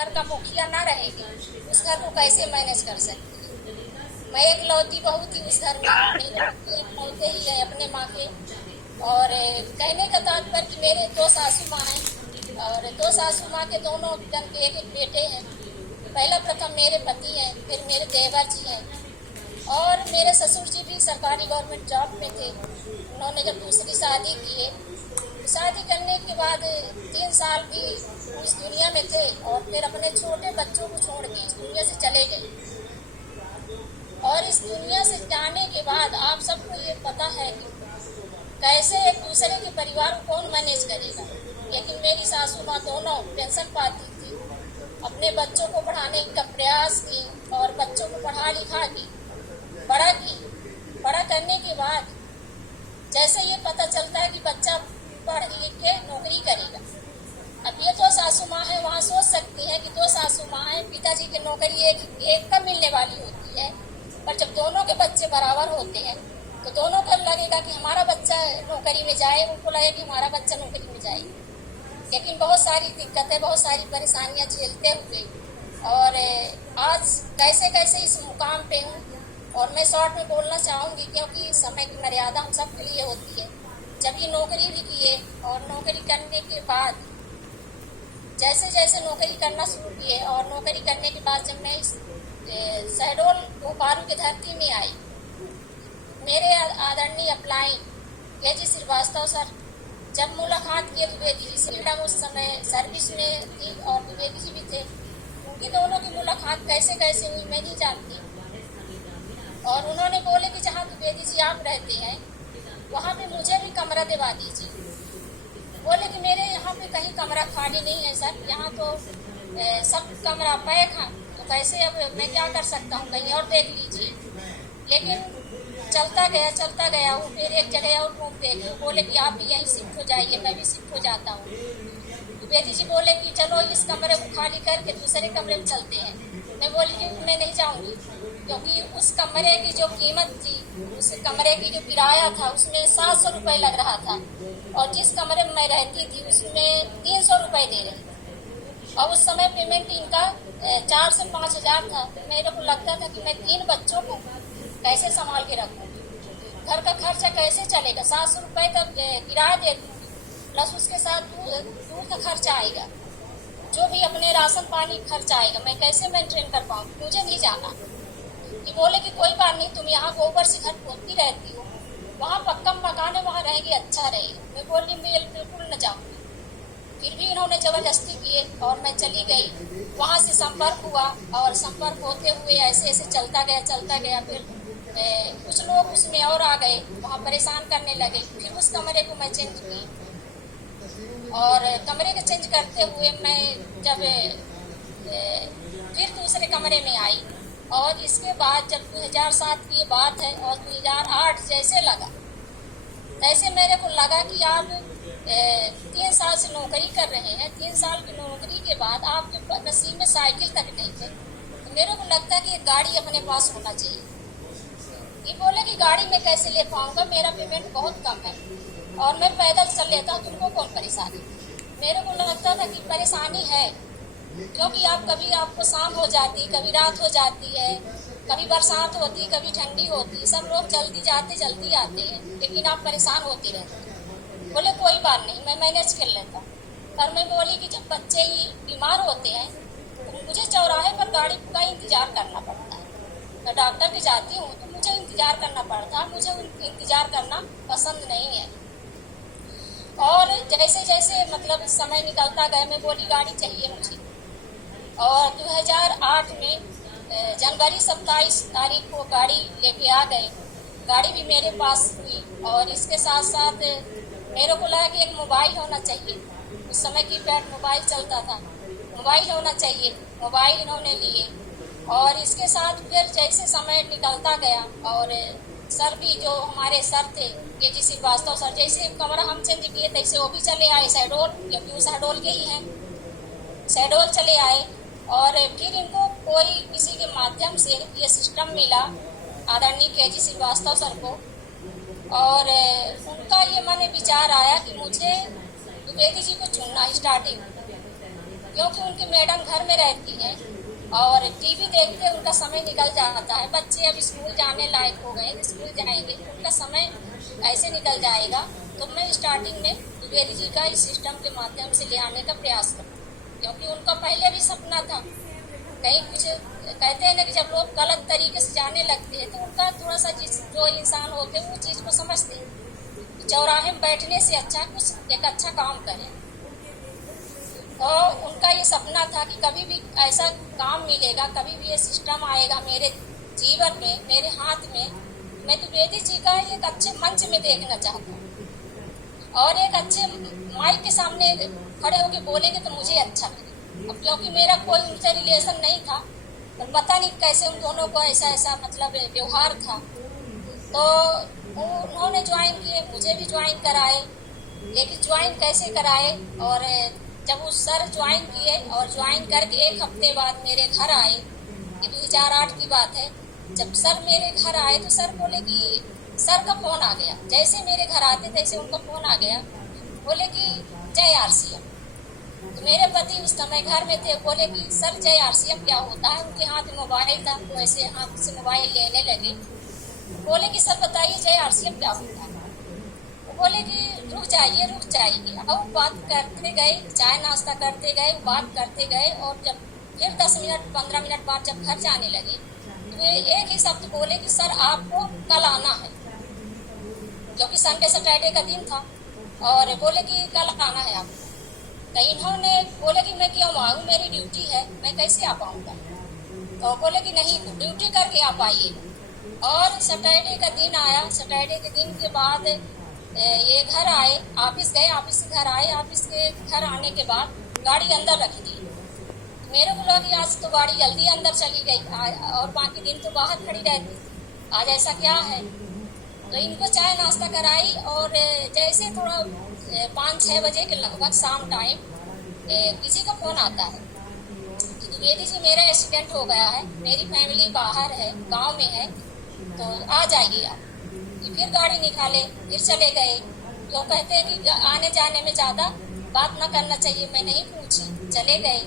घर का मुखिया ना रहेगी, उस घर को कैसे मैनेज कर सकती है। मैं एक लौती बहू थी उस घर में, इकलौते ही है अपने माँ के। और कहने का तात्पर्य कि मेरे 2 सासू माँ हैं और 2 सासू माँ के दोनों जन के एक बेटे हैं। पहला प्रथम मेरे पति हैं, फिर मेरे देवर जी हैं और मेरे ससुर जी भी सरकारी गवर्नमेंट जॉब में थे। उन्होंने जब दूसरी शादी की, शादी करने के बाद 3 साल भी उस दुनिया में थे और फिर अपने छोटे बच्चों को छोड़ के इस दुनिया से चले गए। और इस दुनिया से जाने के बाद आप सबको ये पता है कि कैसे एक दूसरे के परिवार को कौन मैनेज करेगा। लेकिन मेरी सासू माँ दोनों पेंशन पाती थी, अपने बच्चों को पढ़ाने का प्रयास की और बच्चों को पढ़ा लिखा की, बड़ा की। बड़ा करने के बाद जैसे ये पता चलता है कि बच्चा पढ़ लिख के नौकरी करेगा। अब ये 2 सासू माँ है, वहाँ सोच सकती है कि 2 सासू माँ है, पिताजी की नौकरी एक का मिलने वाली होती है। पर जब दोनों के बच्चे बराबर होते हैं तो दोनों को लगेगा कि हमारा बच्चा नौकरी में जाए, उनको लगेगा कि हमारा बच्चा नौकरी में जाए। लेकिन बहुत सारी दिक्कतें, बहुत सारी परेशानियां झेलते हुए और आज कैसे कैसे इस मुकाम पे हूँ। और मैं शॉर्ट में बोलना चाहूँगी क्योंकि समय की मर्यादा हम सब के लिए होती है। जब ये नौकरी भी किए और नौकरी करने के बाद जैसे जैसे नौकरी करना शुरू किए और नौकरी करने के बाद जब मैं शहडोल बोकारो की धरती में आई, मेरे आदरणीय अप्लाई के.जी. श्रीवास्तव सर जब मुलाकात किए द्विवेदी जी से, मैडम उस समय सर्विस में थी और द्विवेदी जी भी थे। उनकी दोनों की मुलाकात कैसे कैसे हुई मैं नहीं जानती। और उन्होंने बोले कि जहाँ द्विवेदी जी आप रहते हैं वहाँ पे मुझे भी कमरा दिवा दीजिए। बोले कि मेरे यहाँ पे कहीं कमरा खाली नहीं है सर, यहाँ तो सब कमरा पैक है, तो कैसे अब मैं क्या कर सकता हूँ, कहीं और देख लीजिए। लेकिन चलता गया वो फिर एक जगह और घूम देखे, बोले कि आप भी यहीं शिफ्ट हो जाइए, मैं भी शिफ्ट हो जाता हूँ। द्विवेदी जी बोले कि चलो इस कमरे को खाली करके दूसरे कमरे में चलते हैं। मैं बोली कि मैं नहीं जाऊँगी क्योंकि उस कमरे की जो कीमत थी, उस कमरे की जो किराया था उसमें 700 रुपये लग रहा था और जिस कमरे में मैं रहती थी उसमें 300 रुपये दे रहे थे। और उस समय पेमेंट इनका 4 से 5 हज़ार था। मेरे को लगता था कि मैं 3 बच्चों को कैसे संभाल के रखूँ, घर का खर्चा कैसे चलेगा। 700 रुपये का किराया दे दूँगी प्लस उसके साथ दूध का खर्चा आएगा, जो भी अपने राशन पानी खर्चा आएगा, मैं कैसे मेंटेन कर पाऊँगी, मुझे नहीं जाना। ये बोले कि कोई बात नहीं, तुम यहाँ गोबर से घर खोदती रहती हो, वहाँ पक्का मकान है, वहाँ रहेगी, अच्छा रहेगा। मैं बोली मैं बिल्कुल न जाऊँगी। फिर भी इन्होंने जबरदस्ती किए और मैं चली गई। वहाँ से संपर्क हुआ और संपर्क होते हुए ऐसे ऐसे चलता गया। फिर कुछ लोग उसमें और आ गए, वहाँ परेशान करने लगे। फिर उस कमरे को मैं चेंज की और कमरे को चेंज करते हुए मैं जब फिर दूसरे कमरे में आई और इसके बाद जब 2007 की बात है और 2008 जैसे लगा, तैसे मेरे को लगा कि आप 3 साल से नौकरी कर रहे हैं, 3 साल की नौकरी के बाद आपके नसीब में साइकिल तक नहीं थे, तो मेरे को लगता है कि एक गाड़ी अपने पास होना चाहिए। ये बोले कि गाड़ी में कैसे ले पाऊंगा, मेरा पेमेंट बहुत कम है और मैं पैदल चल लेता हूँ, तुमको कौन परेशानी। मेरे को लगता था कि परेशानी है क्योंकि कभी आपको शाम हो जाती, कभी रात हो जाती है, कभी बरसात होती, कभी ठंडी होती, सब लोग जल्दी जाते जल्दी आते हैं, लेकिन आप परेशान होती रहती। बोले कोई बात नहीं, मैं मैनेज कर लेता। पर मैं बोली कि जब बच्चे ही बीमार होते हैं तो मुझे चौराहे पर गाड़ी का इंतजार करना पड़ता है। मैं डॉक्टर भी जाती हूँ तो मुझे इंतजार करना पड़ता है, मुझे इंतजार करना पसंद नहीं है। और जैसे जैसे मतलब समय निकलता गया, मैं बोली गाड़ी चाहिए मुझे। और 2008 में जनवरी 27 तारीख को गाड़ी लेके आ गए। गाड़ी भी मेरे पास हुई और इसके साथ साथ मेरे को लगा कि एक मोबाइल होना चाहिए। उस समय कीपैड मोबाइल चलता था, मोबाइल होना चाहिए। मोबाइल इन्होंने लिए और इसके साथ फिर जैसे समय निकलता गया और सर भी जो हमारे सर थे के.जी. श्रीवास्तव सर, जैसे कमरा हम चेंज किए तैसे वो भी चले आए शहडोल, क्योंकि वो शहडोल के ही हैं। शहडोल चले आए और फिर इनको कोई किसी के माध्यम से ये सिस्टम मिला आदरणीय के.जी. श्रीवास्तव सर को और उनका ये मन विचार आया कि मुझे द्विवेदी जी को चुनना। स्टार्टिंग क्योंकि उनकी मैडम घर में रहती है और टीवी देखते उनका समय निकल जाता है। बच्चे अब स्कूल जाने लायक हो गए, स्कूल जाएंगे, उनका समय ऐसे निकल जाएगा। तो मैं स्टार्टिंग में द्विवेदी जी का इस सिस्टम के माध्यम से ले आने का प्रयास करूँ, क्योंकि उनका पहले भी सपना था। कहीं कुछ कहते हैं ना कि जब लोग गलत तरीके से जाने लगते हैं तो उनका थोड़ा सा जो इंसान होते हैं वो चीज़ को समझते हैं। चौराहे में बैठने से अच्छा कुछ एक अच्छा काम करें। और उनका ये सपना था कि कभी भी ऐसा काम मिलेगा, कभी भी ये सिस्टम आएगा मेरे जीवन में, मेरे हाथ में, मैं द्विवेदी जी का एक अच्छे मंच में देखना चाहता हूँ और एक अच्छे माइक के सामने खड़े होकर बोलेंगे तो मुझे अच्छा लगे। अब क्योंकि मेरा कोई उनसे रिलेशन नहीं था, तो पता नहीं कैसे उन दोनों को ऐसा मतलब व्यवहार था। तो उन्होंने ज्वाइन किए, मुझे भी ज्वाइन कराए, लेकिन ज्वाइन कैसे कराए, और जब उस सर ज्वाइन किए और ज्वाइन करके एक हफ्ते बाद मेरे घर आए, ये 2008 की बात है, जब सर मेरे घर आए तो सर बोले कि सर का फोन आ गया। जैसे मेरे घर आते तैसे उनका फोन आ गया, बोले कि जय आरसीएम। तो मेरे पति उस समय घर में थे, बोले कि सर जय आरसीएम क्या होता है। उनके हाथ में मोबाइल था, तो ऐसे हाथ से मोबाइल लेने लगे। बोले कि सर बताइए जय आरसीएम क्या होता है। बोले कि रुक जाइए। अब बात करते गए, चाय नाश्ता करते गए, बात करते गए, और जब फिर 10 मिनट 15 मिनट बाद जब घर जाने लगे तो एक ही शब्द बोले कि सर आपको कल आना है, क्योंकि संडे सैटरडे का दिन था, और बोले कि कल आना है आपको। तो इन्होंने बोले कि मैं क्यों आऊँ, मेरी ड्यूटी है, मैं कैसे आ पाऊँगा। तो बोले कि नहीं, ड्यूटी करके आप आइए। और सैटरडे का दिन आया। सैटरडे के दिन के बाद ये घर आए, ऑफिस गए, ऑफिस से घर आए। ऑफिस के घर आने के बाद गाड़ी अंदर रख दी। मेरे को लगा कि आज तो गाड़ी जल्दी अंदर चली गई और बाकी दिन तो बाहर खड़ी रहती, आज ऐसा क्या है। तो इनको चाय नाश्ता कराई, और जैसे थोड़ा 5-6 बजे के लगभग शाम टाइम किसी का फोन आता है कि द्विवेदी जी मेरा एक्सीडेंट हो गया है, मेरी फैमिली बाहर है, गाँव में है, तो आ जाइए आप। फिर गाड़ी निकाले, फिर चले गए। लोग कहते हैं कि आने जाने में ज़्यादा बात ना करना चाहिए, मैं नहीं पूछी, चले गए।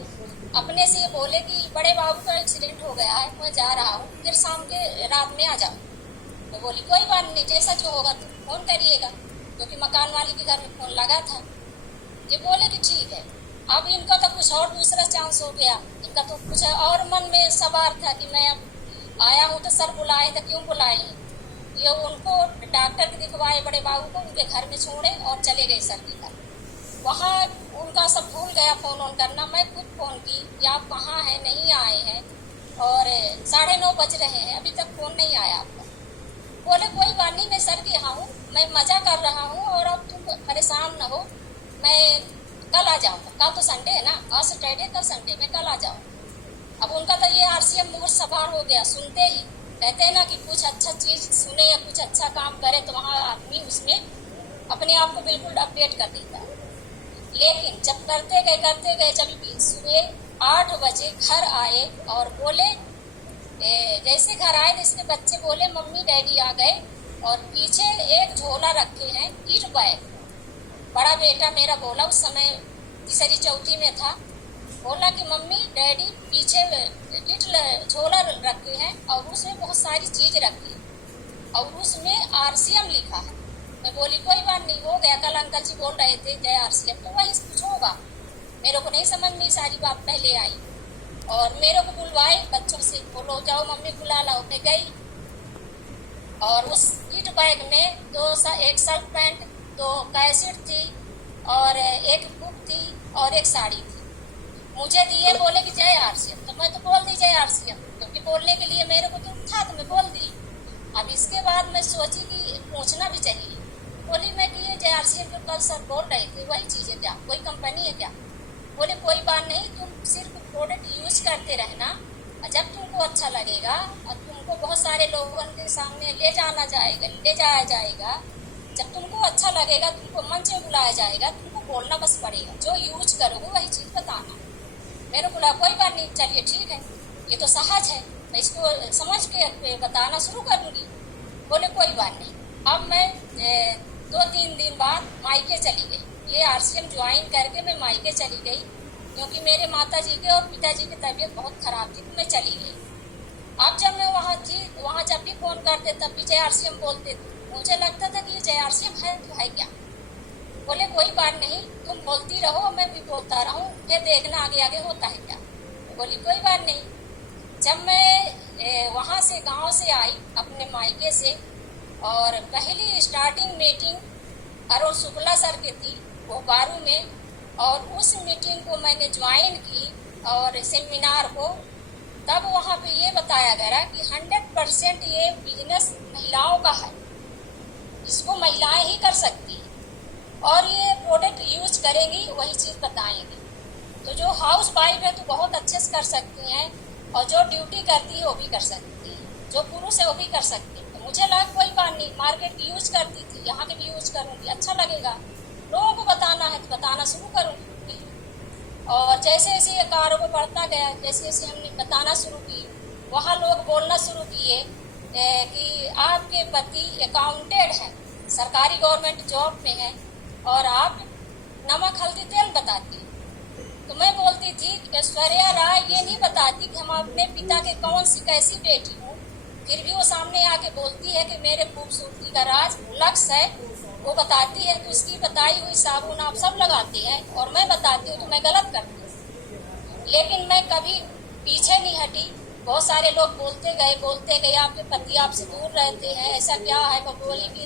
अपने से बोले कि बड़े बाबू का एक्सीडेंट हो गया है, मैं जा रहा हूँ, फिर शाम के रात में आ जाओ। तो बोली कोई बात नहीं, जैसा जो होगा तो फोन करिएगा, क्योंकि मकान वाले के घर में फोन लगा था। ये बोले कि ठीक है। अब इनका तो कुछ और दूसरा चांस हो गया, इनका तो कुछ और मन में सवार था कि मैं अब आया हूँ तो सर बुलाए तो क्यों बुलाए। ये उनको डॉक्टर के दिखवाए बड़े बाबू को, उनके घर में छोड़े और चले गए सर के घर। वहाँ उनका सब भूल गया फोन ऑन करना। मैं खुद फोन की कि आप कहाँ हैं, नहीं आए हैं, और 9:30 बज रहे हैं, अभी तक फोन नहीं आया आपका। बोले कोई बात नहीं, मैं सर के यहाँ हूँ, मैं मजा कर रहा हूँ, और अब तुम परेशान न हो, मैं कल आ जाऊँगा। कल तो संडे है ना, आज सैटरडे कल संडे, मैं कल आ जाऊँ। अब उनका तो ये आरसीएम मूड सवार हो गया। सुनते ही कहते हैं ना कि कुछ अच्छा चीज सुने या कुछ अच्छा काम करे तो वहाँ आदमी उसमें अपने आप को बिल्कुल अपडेट कर देता है। लेकिन जब करते गए जब सुबह 8 बजे घर आए और बोले, जैसे घर आए इसके बच्चे बोले मम्मी डैडी आ गए, और पीछे एक झोला रखे हैं किट बैग। बड़ा बेटा मेरा बोला, उस समय तीसरी चौथी में था, बोला कि मम्मी डैडी पीछे झोला रखे हैं और उसमें बहुत सारी चीज रखी और उसमें आरसीएम लिखा है। मैं बोली कोई बात नहीं, हो गया, कल अंकल जी बोल रहे थे जय आरसीएम, तो वही कुछ होगा। मेरे को नहीं समझ में सारी बात पहले आई, और मेरे को बुलवाए बच्चों से, बोलो जाओ मम्मी बुला लाओ। मैं गई, और उस किट बैग में एक शर्ट पैंट, 2 कैसेट थी, और एक बुक थी, और एक साड़ी थी। मुझे दिए, बोले कि जय आरसीएम, तो मैं तो बोल दी जय आरसीएम, क्योंकि बोलने के लिए मेरे को तो था, तो मैं बोल दी। अब इसके बाद मैं सोची कि पूछना भी चाहिए। बोली मैं कि ये जय आरसीएम जो कल सर बोल रहे थे वही चीज़ है क्या, कोई कंपनी है क्या। बोले कोई बात नहीं, तुम सिर्फ प्रोडक्ट यूज करते रहना, और जब तुमको अच्छा लगेगा और तुमको बहुत सारे लोगों के सामने ले जाया जाएगा, जब तुमको अच्छा लगेगा, तुमको मंच में बुलाया जाएगा, तुमको बोलना बस पड़ेगा, जो यूज करोगे वही चीज़ बताना। मेरे बोला कोई बात नहीं, चलिए ठीक है, ये तो सहज है, मैं इसको समझ के बताना शुरू करूँगी। बोले कोई बात नहीं। अब मैं 2-3 दिन बाद मायके चली गई। ये आरसीएम ज्वाइन करके मैं मायके चली गई, क्योंकि मेरे माता जी के और पिताजी की तबीयत बहुत खराब थी, तो मैं चली गई। अब जब मैं वहाँ थी, वहाँ जब भी फोन करते तब भी JRCM बोलते थे। मुझे लगता था कि ये JRCM है तो है क्या। बोले कोई बात नहीं, तुम बोलती रहो, मैं भी बोलता रहूं, फिर देखना आगे आगे होता है क्या। बोली कोई बात नहीं। जब मैं वहाँ से गांव से आई अपने मायके से, और पहली starting meeting Arun Shukla sir की थी वो बारू में, और उस मीटिंग को मैंने ज्वाइन की और सेमिनार को, तब वहाँ पे ये बताया गया कि 100% ये बिजनेस महिलाओं का है, इसको महिलाएं ही कर सकती हैं और ये प्रोडक्ट यूज करेंगी, वही चीज़ बताएंगी। तो जो हाउस वाइफ है तो बहुत अच्छे से कर सकती हैं, और जो ड्यूटी करती है वो भी कर सकती है, जो पुरुष है वो भी कर सकती है। तो मुझे लगा कोई बात नहीं, मार्केट की यूज करती थी, यहाँ के भी यूज करूँगी, अच्छा लगेगा, लोगों को बताना है तो बताना शुरू करूँगी। और जैसे जैसे ये कारोबार बढ़ता गया, जैसे जैसे हमने बताना शुरू की, वहाँ लोग बोलना शुरू किए कि आपके पति अकाउंटेंट हैं, सरकारी गवर्नमेंट जॉब में है, और आप नमक हल्दी तेल बताती। तो मैं बोलती थी ऐश्वर्या राय ये नहीं बताती कि हम अपने पिता के कौन सी कैसी बेटी हूँ, फिर भी वो सामने आके बोलती है कि मेरे खूबसूरती का राज लक्स है, वो बताती है। तो इसकी बताई हुई साबुन आप सब लगाते हैं और मैं बताती हूँ तो मैं गलत करती हूँ, लेकिन मैं कभी पीछे नहीं हटी। बहुत सारे लोग बोलते गए आपके पति आपसे दूर रहते हैं, ऐसा क्या है। मैं बोली कि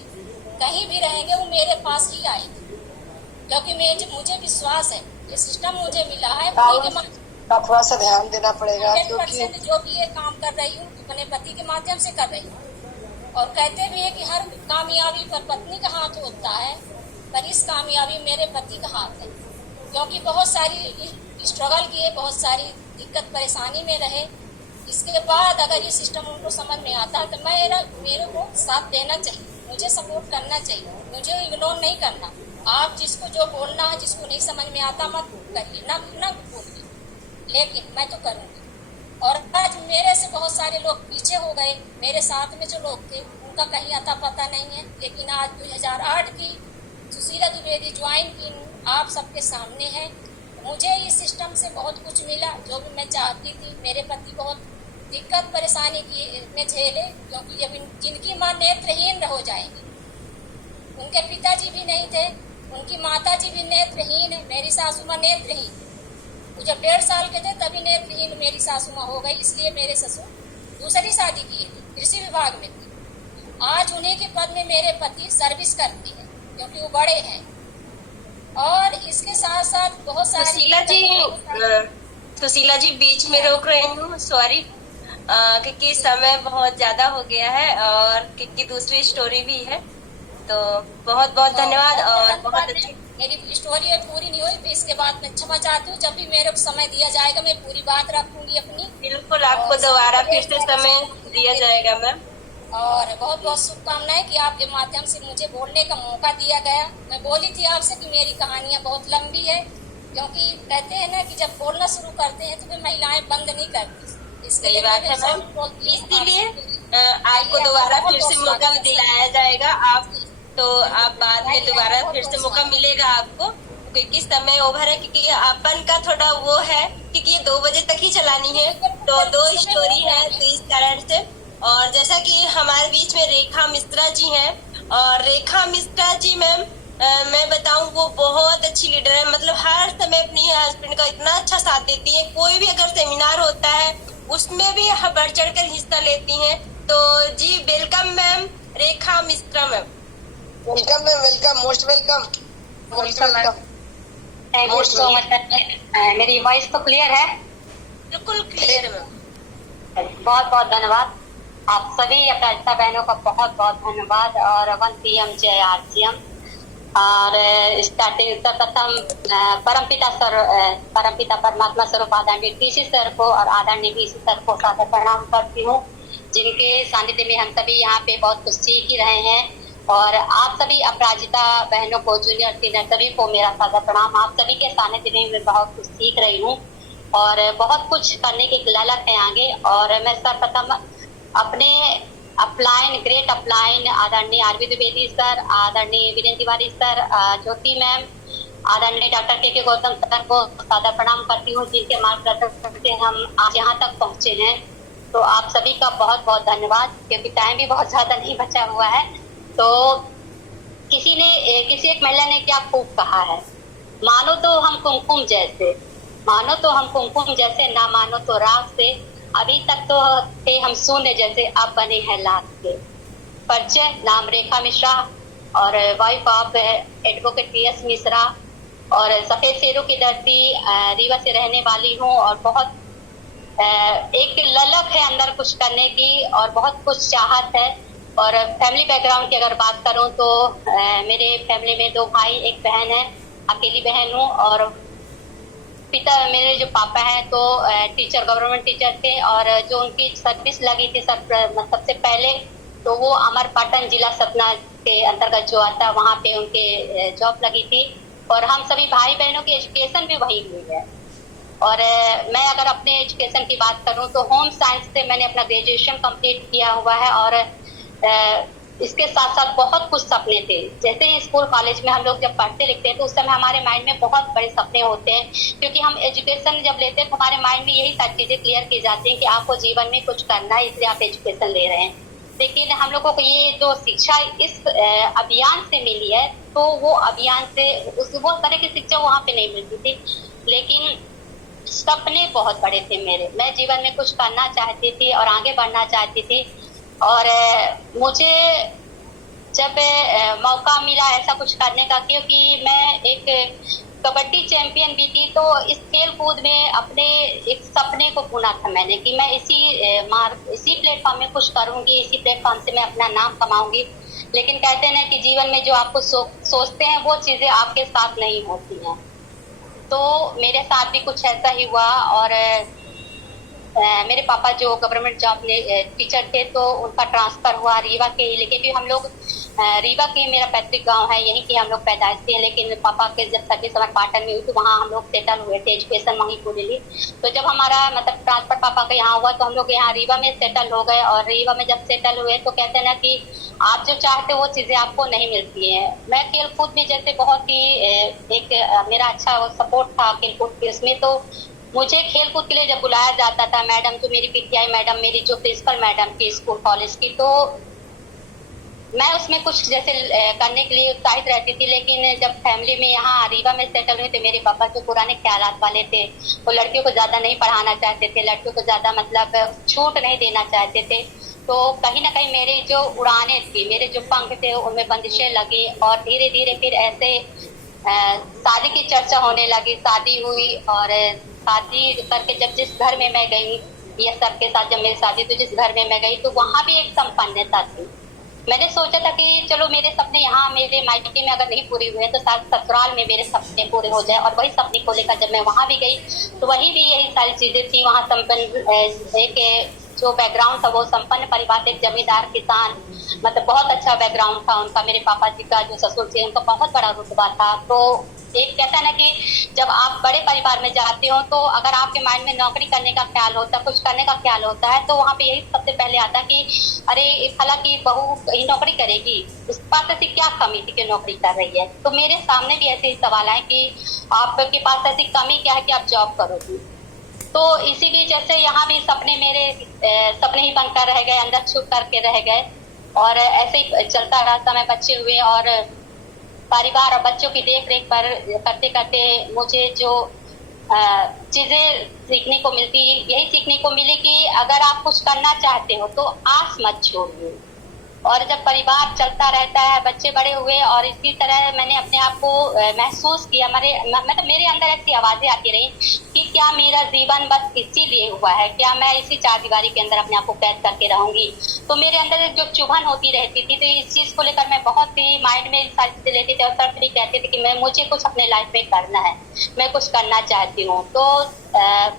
कहीं भी रहेंगे वो मेरे पास ही आएंगे, क्योंकि मुझे विश्वास है, ये सिस्टम मुझे मिला है। का थोड़ा सा ध्यान देना पड़ेगा, 100% जो भी ये काम कर रही हूँ अपने पति के माध्यम से कर रही हूँ। और कहते भी है कि हर कामयाबी पर पत्नी का हाथ होता है, पर इस कामयाबी मेरे पति का हाथ है, क्योंकि बहुत सारी स्ट्रगल किए, बहुत सारी दिक्कत परेशानी में रहे। इसके बाद अगर ये सिस्टम उनको समझ में आता है तो मेरे को साथ देना चाहिए, मुझे सपोर्ट करना चाहिए, मुझे इग्नोर नहीं करना। आप जिसको जो बोलना है, जिसको नहीं समझ में आता मत करिए, ना बोलिए, लेकिन मैं तो करूँगी। और आज मेरे से बहुत सारे लोग पीछे हो गए, मेरे साथ में जो लोग थे उनका कहीं अता पता नहीं है। लेकिन आज 2008 की सुशीला द्विवेदी ज्वाइन की आप सबके सामने है। मुझे इस सिस्टम से बहुत कुछ मिला, जो भी मैं चाहती थी। मेरे पति बहुत दिक्कत परेशानी में झेले, क्योंकि जब जिनकी माँ नेत्रहीन हो जाएगी, उनके पिताजी भी नहीं थे, उनकी माता जी भी नेत्रहीन है, मेरी सासू माँ नेत्रहीन। वो जब 1.5 साल के थे तभी नेत्रहीन मेरी सासू माँ हो गई, इसलिए मेरे ससुर दूसरी शादी किए थे, कृषि विभाग में थे। आज उन्हीं के पद में मेरे पति सर्विस करते हैं, क्योंकि वो बड़े हैं। और इसके साथ साथ बहुत सारी सुशीला जी बीच में रोक रही हूँ, सॉरी, क्योंकि समय बहुत ज्यादा हो गया है और क्योंकि दूसरी स्टोरी भी है। तो बहुत बहुत धन्यवाद। और बहुत अच्छी मेरी स्टोरी पूरी नहीं हुई, तो इसके बाद मैं क्षमा चाहती हूँ। जब भी मेरे को समय दिया जाएगा मैं पूरी बात रखूंगी अपनी। बिल्कुल, आपको दोबारा फिर से समय दिया जाएगा मैम। और बहुत बहुत शुभकामनाएं कि आपके माध्यम से मुझे बोलने का मौका दिया गया। मैं बोली थी आपसे कि मेरी कहानियां बहुत लंबी है, क्योंकि कहते हैं ना कि जब बोलना शुरू करते हैं तो फिर महिलाएं बंद नहीं करती। सही बात है मैम, इसीलिए आपको दोबारा फिर से मौका दिलाया जाएगा। आप तो आप बाद में दोबारा फिर से मौका मिलेगा आपको, क्योंकि समय ओवर है, क्योंकि अपन का थोड़ा वो है, क्योंकि ये 2 बजे तक ही चलानी है, तो 2 स्टोरी है, तो इस कारण से। और जैसा कि हमारे बीच में रेखा मिश्रा जी हैं, और रेखा मिश्रा जी मैम मैं बताऊं वो बहुत अच्छी लीडर है। मतलब हर समय अपनी हस्बैंड का इतना अच्छा साथ देती है, कोई भी अगर सेमिनार होता है उसमें भी बढ़ चढ़ कर हिस्सा लेती हैं। तो जी welcome ma'am Rekha Mishra ma'am. Welcome ma'am, welcome, most welcome, most welcome. Thank you so much. मेरी वॉइस तो क्लियर है? बिल्कुल क्लियर है मैम। बहुत बहुत धन्यवाद आप सभी अपराजिता बहनों का, बहुत बहुत धन्यवाद। और 1 PM JRCM और स्टार्टिंग सर्वप्रथम परमपिता परमात्मा स्वरूप आदरणीय टीसी सर को और आदरणीय VC सर को सादर प्रणाम करती हूँ, जिनके सानिध्य में हम सभी यहाँ पे बहुत कुछ सीख ही रहे हैं। और आप सभी अपराजिता बहनों को, जूनियर सीनियर सभी को मेरा सादर प्रणाम। आप सभी के सानिध्य में मैं बहुत कुछ सीख रही हूँ और बहुत कुछ करने की ललक है आगे। और मैं सर्वप्रथम अपने अपलाइन, ग्रेट अपलाइन आदरणीय RV द्विवेदी सर, आदरणीय वीरेंद्र तिवारी सर, ज्योति मैम, आदरणीय डॉक्टर के गौतम सर को सादर प्रणाम करती हूँ, जिनके मार्गदर्शन से हम आज यहाँ तक पहुँचे हैं। तो आप सभी का बहुत बहुत धन्यवाद, क्योंकि टाइम भी बहुत ज्यादा नहीं बचा हुआ है। तो किसी एक महिला ने क्या खूब कहा है, मानो तो हम कुमकुम जैसे, मानो तो हम कुमकुम जैसे, ना मानो तो राख से, अभी तक तो थे हम शून्य जैसे, अब बने हैं लाख के। परिचय, नाम रेखा मिश्रा और wife of advocate PS Mishra, और सफेद शेरों की धरती रीवा से रहने वाली हूँ। और बहुत एक ललक है अंदर कुछ करने की, और बहुत कुछ चाहत है। और फैमिली बैकग्राउंड की अगर बात करूं तो मेरे फैमिली में 2 भाई 1 बहन है, अकेली बहन हूं। और पिता मेरे जो पापा हैं तो टीचर, गवर्नमेंट टीचर थे, और जो उनकी सर्विस लगी थी सबसे पहले तो वो अमरपाटन जिला सतना के अंतर्गत जो आता है वहाँ पे उनके जॉब लगी थी। और हम सभी भाई बहनों की एजुकेशन भी वहीं हुई है। और मैं अगर अपने एजुकेशन की बात करूं तो होम साइंस से मैंने अपना ग्रेजुएशन कंप्लीट किया हुआ है। और इसके साथ साथ बहुत कुछ सपने थे। जैसे ही स्कूल कॉलेज में हम लोग जब पढ़ते लिखते हैं तो उस समय हमारे माइंड में बहुत बड़े सपने होते हैं, क्योंकि हम एजुकेशन जब लेते हैं तो हमारे माइंड में यही सारी चीजें क्लियर की जाती हैं कि आपको जीवन में कुछ करना है, इसलिए आप एजुकेशन ले रहे हैं। लेकिन हम लोगों को ये जो शिक्षा इस अभियान से मिली है, तो वो अभियान से वो तरह की शिक्षा वहाँ पे नहीं मिलती थी। लेकिन सपने बहुत बड़े थे मेरे, मैं जीवन में कुछ करना चाहती थी और आगे बढ़ना चाहती थी। और मुझे जब मौका मिला ऐसा कुछ करने का, क्योंकि मैं एक कबड्डी चैंपियन भी थी, तो इस खेल कूद में अपने एक सपने को बुना था मैंने कि मैं इसी प्लेटफॉर्म में कुछ करूंगी, इसी प्लेटफॉर्म से मैं अपना नाम कमाऊंगी। लेकिन कहते हैं ना कि जीवन में जो आपको सोचते हैं वो चीजें आपके साथ नहीं होती हैं। तो मेरे साथ भी कुछ ऐसा ही हुआ। और मेरे पापा जो गवर्नमेंट जॉब में टीचर थे, तो उनका ट्रांसफर हुआ रीवा के। लेकिन भी हम लोग रीवा के, मेरा पैतृक गांव है, यहीं की हम लोग पैदाइश थे। लेकिन पापा के जब सर्विस अमरपाटन में हुई तो वहाँ हम लोग सेटल हुए थे, एजुकेशन वहीं पूरी ली। तो जब हमारा मतलब ट्रांसफर पापा का यहाँ हुआ तो हम लोग यहाँ रीवा में सेटल हो गए। और रीवा में जब सेटल हुए तो कहते हैं ना कि आप जो चाहते हो वो चीजें आपको नहीं मिलती है। मैं खेल कूद में जैसे बहुत ही एक मेरा अच्छा सपोर्ट था खेल कूद के, उसमें तो मुझे खेल कूद के लिए जब बुलाया जाता था, मैडम जो मेरी PTI मैडम, मेरी जो प्रिंसिपल मैडम थी स्कूल कॉलेज की, तो मैं उसमें कुछ जैसे करने के लिए उत्साहित रहती थी। लेकिन जब फैमिली में यहाँ रीवा में सेटल हुए तो मेरे पापा जो पुराने ख्यालात वाले थे, वो लड़कियों को ज्यादा नहीं पढ़ाना चाहते थे, लड़कियों को ज्यादा मतलब छूट नहीं देना चाहते थे। तो कहीं ना कहीं मेरी जो उड़ानें थी, मेरे जो पंख थे, उनमें बंदिशें लगी। और धीरे धीरे फिर ऐसे शादी की चर्चा होने लगी, शादी हुई। और शादी करके जब जिस घर में मैं गई, ये सबके साथ जब मेरी शादी, तो जिस घर में मैं गई तो वहाँ भी एक संपन्नता थी। मैंने सोचा था कि चलो मेरे सपने यहाँ मेरे मायके में अगर नहीं पूरे हुए तो शायद ससुराल में मेरे सपने पूरे हो जाए। और वही सपने को लेकर जब मैं वहाँ भी गई तो वही भी यही सारी चीजें थी। वहाँ संपन्न एक जो बैकग्राउंड था वो संपन्न परिवार, एक जमींदार किसान, मतलब बहुत अच्छा बैकग्राउंड था उनका। मेरे पापा जी का जो ससुर थे उनका बहुत बड़ा रुतबा था। तो एक कहता है ना कि जब आप बड़े परिवार में जाते हो तो अगर आपके माइंड में नौकरी करने का ख्याल होता है, कुछ करने का ख्याल होता है, तो वहाँ पे यही सबसे पहले आता कि अरे हालांकि बहू ही नौकरी करेगी, उस पास ऐसी क्या कमी थी कि नौकरी कर रही है। तो मेरे सामने भी ऐसे ही सवाल आए कि आपके पास ऐसी कमी क्या है कि आप जॉब करोगी। तो इसी बीच जैसे यहाँ भी सपने मेरे सपने ही बनकर रह गए, अंदर छुप करके रह गए। और ऐसे ही चलता रहा, समय बच्चे हुए और परिवार और बच्चों की देख रेख पर करते करते मुझे जो चीजें सीखने को मिलती, यही सीखने को मिली कि अगर आप कुछ करना चाहते हो तो आस मत छोड़िए। और जब परिवार चलता रहता है, बच्चे बड़े हुए, और इसी तरह मैंने अपने आप को महसूस किया, मतलब मेरे अंदर ऐसी आवाजें आती रही कि क्या मेरा जीवन बस इसीलिए हुआ है, क्या मैं इसी चारदीवारी के अंदर अपने आप को कैद करके रहूंगी। तो मेरे अंदर जो चुभन होती रहती थी, तो इस चीज को लेकर मैं बहुत ही माइंड में सारी चीजें लेती थी। और सर भी कहते थे कि मुझे कुछ अपने लाइफ में करना है, मैं कुछ करना चाहती हूँ। तो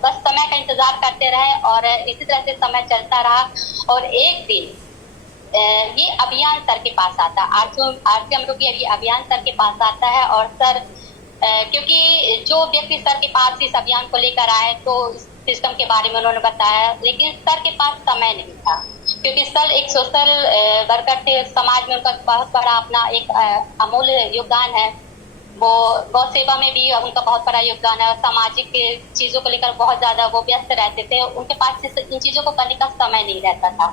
बस समय का इंतजार करते रहे और इसी तरह से समय चलता रहा। और एक दिन ये अभियान सर के पास आता, आरती अमरोगी अभियान सर के पास आता है। और सर क्योंकि जो व्यक्ति सर के पास इस अभियान को लेकर आए तो सिस्टम के बारे में उन्होंने बताया, लेकिन सर के पास समय नहीं था, क्योंकि सर एक सोशल वर्कर थे, समाज में उनका बहुत बड़ा अपना एक अमूल्य योगदान है। वो गौ सेवा में भी उनका बहुत बड़ा योगदान है, सामाजिक चीजों को लेकर बहुत ज्यादा वो व्यस्त रहते थे, उनके पास इन चीजों को करने का समय नहीं रहता था।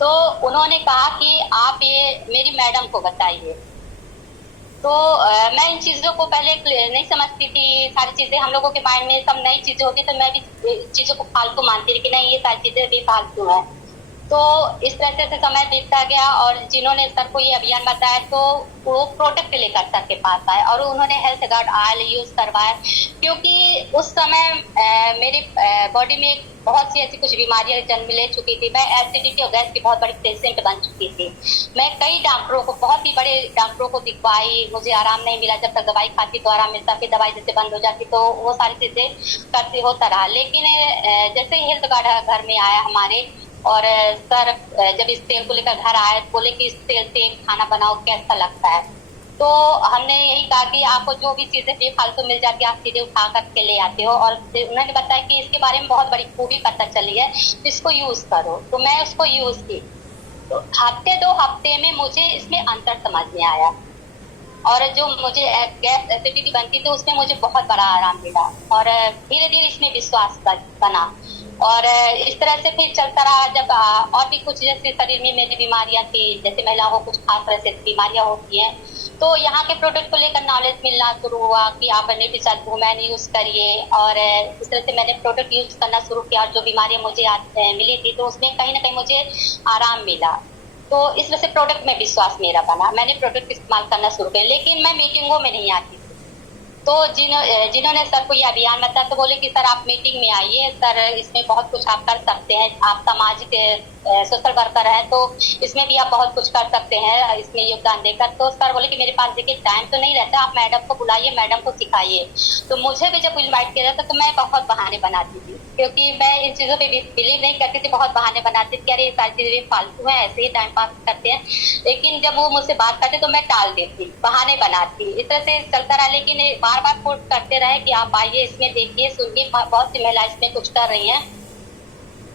तो उन्होंने कहा कि आप ये मेरी मैडम को बताइए। तो मैं इन चीजों को पहले नहीं समझती थी, सारी चीजें हम लोगों के माइंड में सब नई चीजें होती, तो मैं भी चीजों को फालतू मानती थी कि नहीं ये सारी चीजें भी फालतू है। तो इस तरह से समय बीतता गया और जिन्होंने सर को ये अभियान बताया तो वो प्रोडक्ट लेकर सर के पास आए और उन्होंने हेल्थ गार्ड ऑयल यूज करवाया, क्योंकि उस समय मेरी बॉडी में बहुत सी ऐसी कुछ बीमारियां जन्म ले चुकी थी। मैं एसिडिटी और गैस की बहुत बड़ी पेशेंट बन चुकी थी। मैं कई डॉक्टरों को, बहुत ही बड़े डॉक्टरों को दिखवाई, मुझे आराम नहीं मिला। जब तक दवाई खाती तो आराम मिलता, फिर दवाई जैसे बंद हो जाती तो वो सारी चीजें करती होता रहा। लेकिन जैसे ही हेल्थ गार्ड घर में आया हमारे और सर जब इस तेल को लेकर घर आए, बोले कि इस तेल से खाना बनाओ कैसा लगता है। तो हमने यही कहा कि आपको जो भी चीजें बेफालतू मिल जाती है आप सीधे उठा करके ले आते हो, और उन्होंने बताया कि इसके बारे में बहुत बड़ी खूबी पता चली है, इसको यूज करो। तो मैं उसको यूज की, तो हफ्ते 2 हफ्ते में मुझे इसमें अंतर समझ में आया और जो मुझे गैस एसिडिटी बनती थी उसमें मुझे बहुत बड़ा आराम मिला और धीरे धीरे इसमें विश्वास बना और इस तरह से फिर चलता रहा। जब और भी कुछ जैसे शरीर में मेरी बीमारियां थी, जैसे महिलाओं को कुछ खास तरह से बीमारियां होती हैं, तो यहाँ के प्रोडक्ट को लेकर नॉलेज मिलना शुरू हुआ कि आप नेटिसाइड वुमेन यूज करिए और इस तरह से मैंने प्रोडक्ट यूज करना शुरू किया और जो बीमारियां मुझे मिली थी तो उसमें कहीं ना कहीं मुझे आराम मिला। तो इस वजह से प्रोडक्ट में विश्वास मेरा बना, मैंने प्रोडक्ट इस्तेमाल करना शुरू किया। लेकिन मैं मीटिंगों में नहीं आती, तो जिन्होंने सर को ये अभियान बताया तो बोले कि सर आप मीटिंग में आइए, सर इसमें बहुत कुछ आप कर सकते हैं, आप सामाजिक सोशल वर्कर हैं तो इसमें भी आप बहुत कुछ कर सकते हैं इसमें योगदान देकर। तो सर बोले कि मेरे पास देखिए टाइम तो नहीं रहता, आप मैडम को बुलाइए, मैडम को सिखाइए। तो मुझे भी जब इन्वाइट किया जाता तो मैं बहुत बहाने बनाती थी, क्योंकि मैं इन चीजों पे बिलीव नहीं करती थी, बहुत बहाने बनाती थी कि अरे ये सारी चीजें फालतू है, ऐसे ही टाइम पास करते हैं। लेकिन जब वो मुझसे बात करते तो मैं टाल देती, बहाने बनाती, इस तरह से चलता रहा। लेकिन बार बार फोर्स करते रहे कि आप आइए, इसमें देखिए सुनिए, बहुत सी महिलाएं इसमें कुछ कर रही हैं।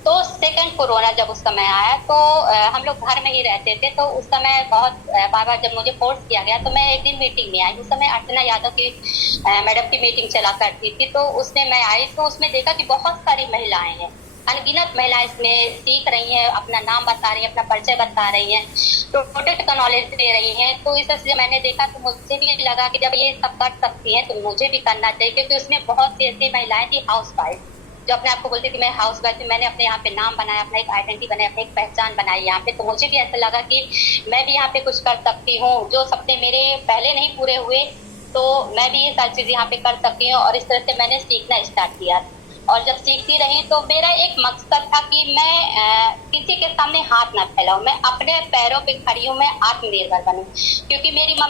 तो सेकंड कोरोना जब उस समय आया तो हम लोग घर में ही रहते थे, तो उस समय बहुत बार बार जब मुझे फोर्स किया गया तो मैं एक दिन मीटिंग में आई। उस समय अर्चना यादव की मैडम की मीटिंग चला करती थी, तो उसमें मैं आई तो उसमें देखा कि बहुत सारी महिलाएं हैं, अनगिनत महिलाएं इसमें सीख रही हैं, अपना नाम बता रही हैं, अपना परिचय बता रही हैं, तो प्रोडक्ट का नॉलेज दे रही हैं। तो इस तरह से मैंने देखा तो मुझे भी लगा कि जब ये सब कर सकती हैं तो मुझे भी करना चाहिए, क्योंकि उसमें बहुत सी ऐसी महिलाएं थी हाउस वाइफ जो अपने आपको बोलती थी मैं हाउस वाइफ हूँ। मैंने अपने यहाँ पे नाम बनाया, अपना एक आइडेंटिटी बनाया, अपनी एक पहचान बनाई यहाँ पे। तो मुझे भी ऐसा लगा कि मैं भी यहाँ पे कुछ कर सकती हूँ, जो सपने मेरे पहले नहीं पूरे हुए तो मैं भी ये सारी चीजें यहाँ पे कर सकती हूँ। और इस तरह से मैंने सीखना स्टार्ट किया और जब सीखती रही तो मेरा एक मकसद था कि मैं किसी के सामने हाथ ना फैलाऊं, मैं अपने पैरों पे खड़ी हूँ, मैं आत्मनिर्भर बनूं, क्योंकि मेरी